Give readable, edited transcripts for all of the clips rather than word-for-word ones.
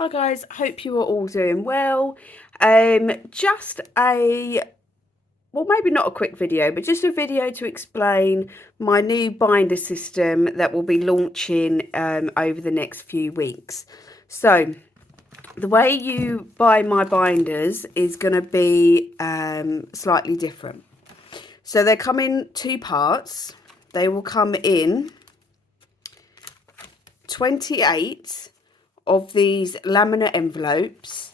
Hi guys, hope you are all doing well. Just well, maybe not a quick video, but just a video to explain my new binder system that will be launching over the next few weeks. So the way you buy my binders is going to be slightly different. So they come in two parts. They will come in 28 of these laminate envelopes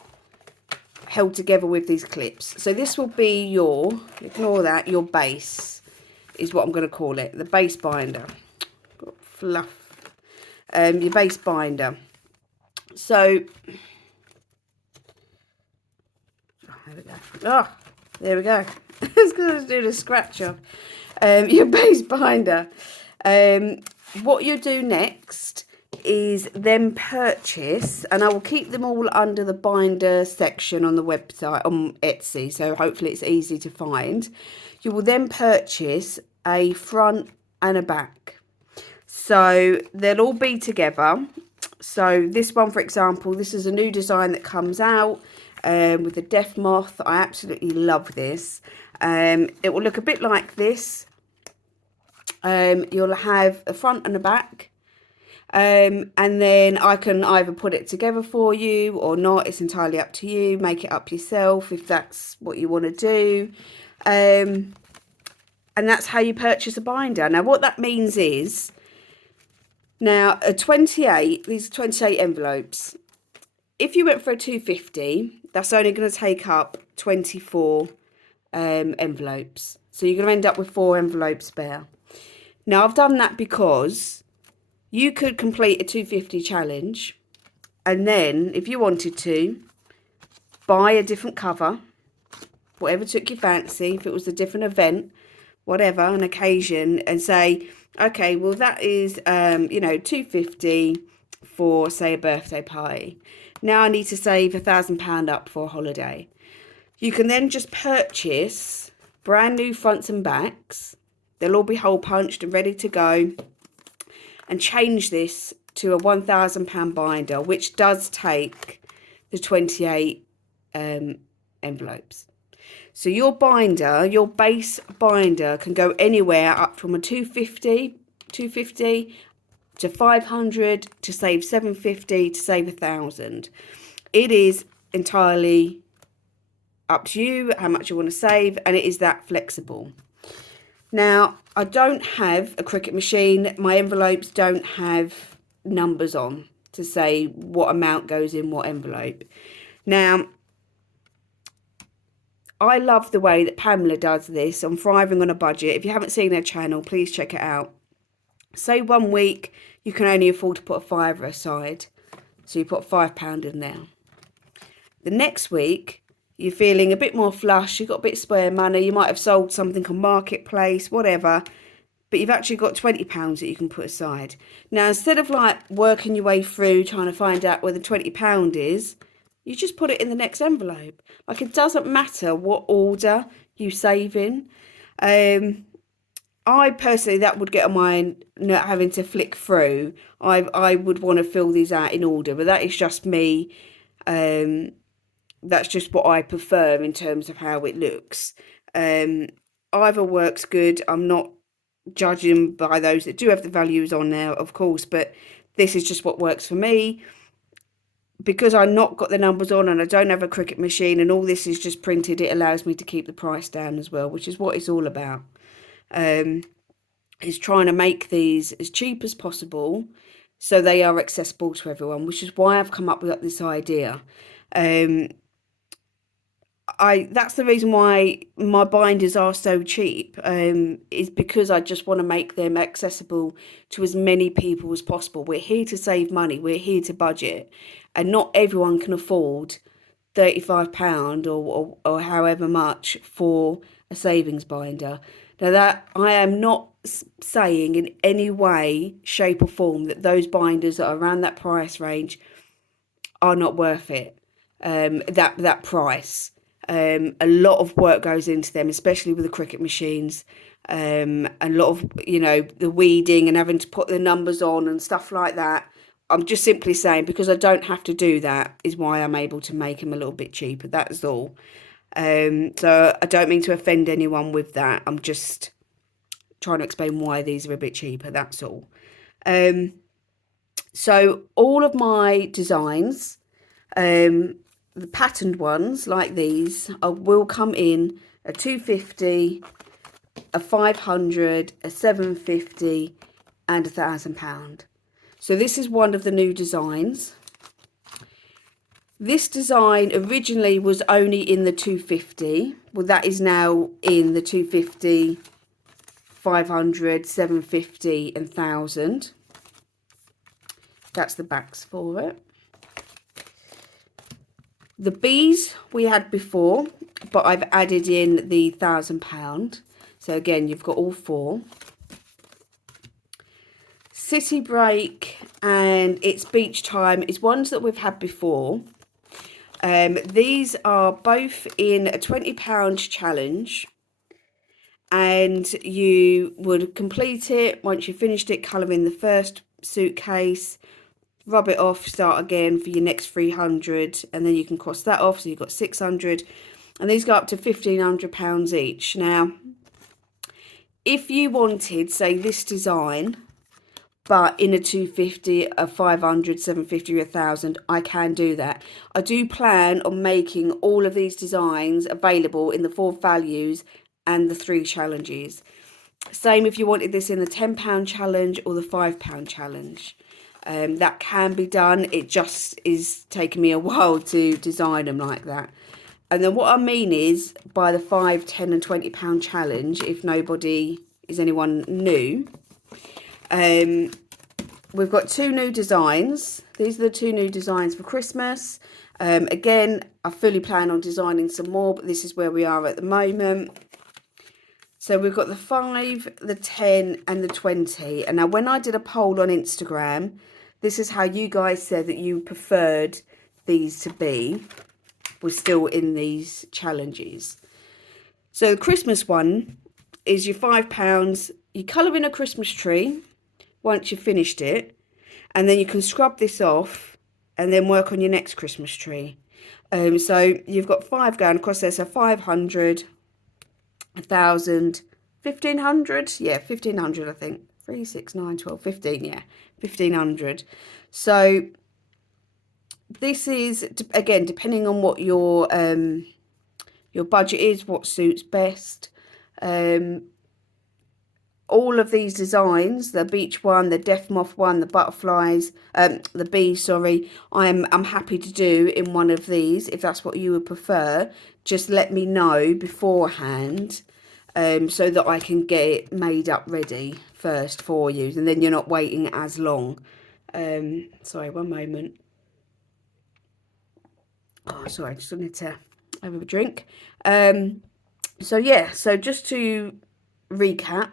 held together with these clips. So this will be your, ignore that, your base is what I'm going to call it, the base binder. Got fluff. Your base binder. So, there we go. Oh, there we go. It's going to do the scratch off. Your base binder. What you do next is then purchase, and I will keep them all under the binder section on the website on Etsy, so hopefully it's easy to find. You will then purchase a front and a back, so they'll all be together. So this one, for example, this is a new design that comes out with the death moth. I absolutely love this. It will look a bit like this. You'll have a front and a back. And then I can either put it together for you or not. It's entirely up to you. Make it up yourself if that's what you want to do. And that's how you purchase a binder. Now, what that means is, now a 28, these are 28 envelopes. If you went for a 250, that's only going to take up 24 envelopes. So you're going to end up with 4 envelopes spare. Now, I've done that because you could complete a 250 challenge, and then if you wanted to, buy a different cover, whatever took your fancy, if it was a different event, whatever, an occasion, and say, okay, well, that is, 250 for, say, a birthday party. Now I need to save £1,000 up for a holiday. You can then just purchase brand new fronts and backs. They'll all be hole punched and ready to go, and change this to a £1,000 binder, which does take the 28 envelopes. So your binder, your base binder, can go anywhere up from a 250 to 500 to save 750 to save 1,000. It is entirely up to you how much you want to save, and it is that flexible. Now, I don't have a Cricut machine. My envelopes don't have numbers on to say what amount goes in what envelope. Now, I love the way that Pamela does this on Thriving on a Budget. If you haven't seen her channel, please check it out. Say 1 week you can only afford to put a £5 aside, so you put £5 in there. The next week, you're feeling a bit more flush, you've got a bit of spare money, you might have sold something on Marketplace, whatever, but you've actually got £20 that you can put aside. Now, instead of like working your way through trying to find out where the £20 is, you just put it in the next envelope. Like, it doesn't matter what order you save in. I personally, that would get on my not having to flick through. I would want to fill these out in order, but that is just me. That's just what I prefer in terms of how it looks. Either works good. I'm not judging by those that do have the values on there, of course, but this is just what works for me. Because I've not got the numbers on and I don't have a Cricut machine and all this is just printed, it allows me to keep the price down as well, which is what it's all about. Is trying to make these as cheap as possible so they are accessible to everyone, which is why I've come up with this idea. That's the reason why my binders are so cheap, is because I just want to make them accessible to as many people as possible. We're here to save money, we're here to budget, and not everyone can afford £35 or however much for a savings binder. Now, that I am not saying in any way, shape or form that those binders that are around that price range are not worth it, that price. A lot of work goes into them, especially with the Cricut machines. A lot of, the weeding and having to put the numbers on and stuff like that. I'm just simply saying, because I don't have to do that, is why I'm able to make them a little bit cheaper. That's all. So I don't mean to offend anyone with that. I'm just trying to explain why these are a bit cheaper. That's all. So all of my designs, the patterned ones like these, will come in a 250, a 500, a 750, and £1,000. So this is one of the new designs. This design originally was only in the 250. Well, that is now in the 250, 500, 750 and 1,000. That's the backs for it. The bees we had before, but I've added in the £1,000. So again, you've got all four. City Break and It's Beach Time is ones that we've had before. These are both in a £20 challenge, and you would complete it. Once you finished it, colour in the first suitcase, rub it off, start again for your next 300, and then you can cross that off, so you've got 600, and these go up to £1,500 each. Now, if you wanted, say, this design, but in a 250, a 500, 750, or 1,000, I can do that. I do plan on making all of these designs available in the 4 values and the 3 challenges. Same if you wanted this in the £10 challenge or the £5 challenge. That can be done. It just is taking me a while to design them like that. And then what I mean is, by the £5, £10 and £20 challenge, if nobody is anyone new, we've got 2 new designs. These are the 2 new designs for Christmas. Again, I fully plan on designing some more, but this is where we are at the moment. So we've got the 5, the 10 and the 20. And now when I did a poll on Instagram, this is how you guys said that you preferred these to be. We're still in these challenges. So the Christmas one is your £5. You colour in a Christmas tree once you've finished it, and then you can scrub this off and then work on your next Christmas tree. So you've got 5 going across there, so 500, 1,000, 1,500, yeah, 1,500 I think, 3, 6, 9, 12, 15, yeah, 1,500. So this is, again, depending on what your budget is, what suits best. All of these designs, the beach one, the death moth one, the butterflies, the bees, sorry, I'm happy to do in one of these. If that's what you would prefer, just let me know beforehand, so that I can get it made up ready first for you, and then you're not waiting as long. Sorry, one moment. Oh, sorry, I just wanted to have a drink. So yeah, so just to recap,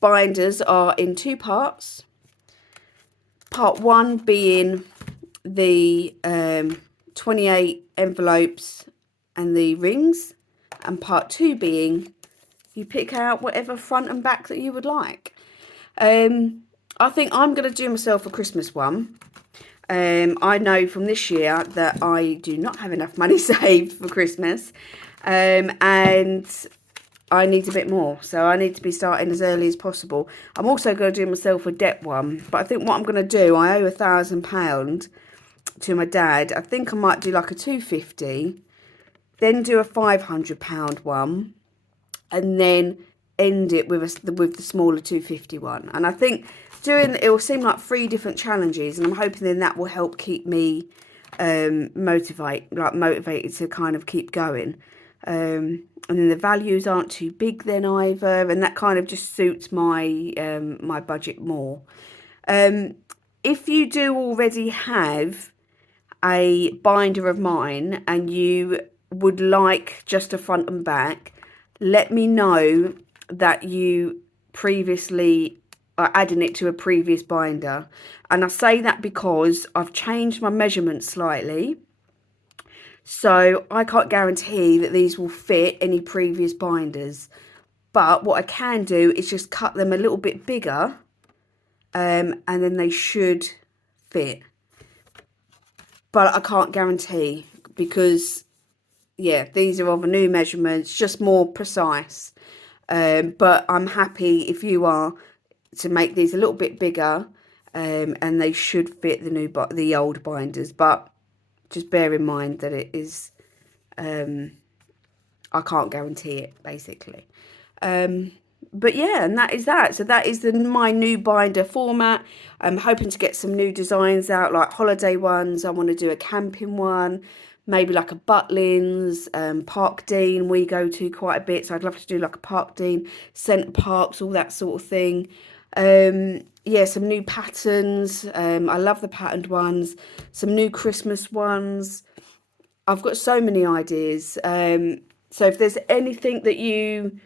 binders are in 2 parts. Part 1 being the 28 envelopes and the rings, and part 2 being you pick out whatever front and back that you would like. I think I'm going to do myself a Christmas one. I know from this year that I do not have enough money saved for Christmas, and I need a bit more, so I need to be starting as early as possible. I'm also going to do myself a debt one, but I think what I'm going to do, I owe £1,000 to my dad. I think I might do like a 250, then do a £500 one, and then end it with the smaller 250 one. And I think it will seem like 3 different challenges, and I'm hoping then that will help keep me motivated to kind of keep going. And then the values aren't too big then either, and that kind of just suits my my budget more. If you do already have a binder of mine and you would like just a front and back, let me know that you previously are adding it to a previous binder. And I say that because I've changed my measurements slightly. So I can't guarantee that these will fit any previous binders. But what I can do is just cut them a little bit bigger and then they should fit. But I can't guarantee because, yeah, these are of a new measurements, just more precise. But I'm happy if you are to make these a little bit bigger, and they should fit the old binders. But just bear in mind that it is, I can't guarantee it basically. But yeah, and that is that. So that is my new binder format. I'm hoping to get some new designs out, like holiday ones. I want to do a camping one, maybe like a Butlins, Park Dean we go to quite a bit. So I'd love to do like a Park Dean, Centre Parks, all that sort of thing. Yeah, some new patterns. I love the patterned ones. Some new Christmas ones. I've got so many ideas. So if there's anything that you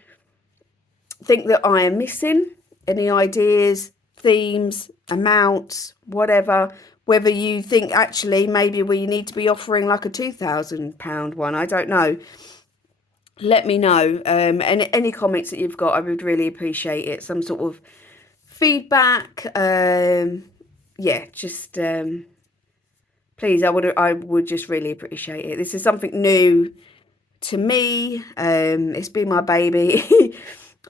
think that I am missing, any ideas, themes, amounts, whatever, whether you think actually maybe we need to be offering like a £2,000 one, I don't know. Let me know. And any comments that you've got, I would really appreciate it. Some sort of feedback. Yeah, just please, I would just really appreciate it. This is something new to me. It's been my baby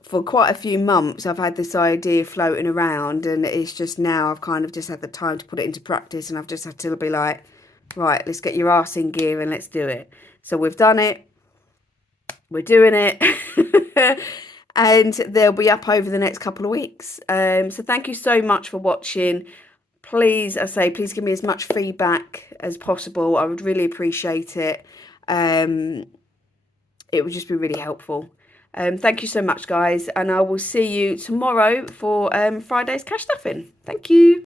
for quite a few months. I've had this idea floating around, and it's just now I've kind of just had the time to put it into practice, and I've just had to be like, right, let's get your arse in gear and let's do it. So we've done it. We're doing it. And they'll be up over the next couple of weeks. So thank you so much for watching. Please, please give me as much feedback as possible. I would really appreciate it. It would just be really helpful. Thank you so much, guys. And I will see you tomorrow for Friday's cash stuffing. Thank you.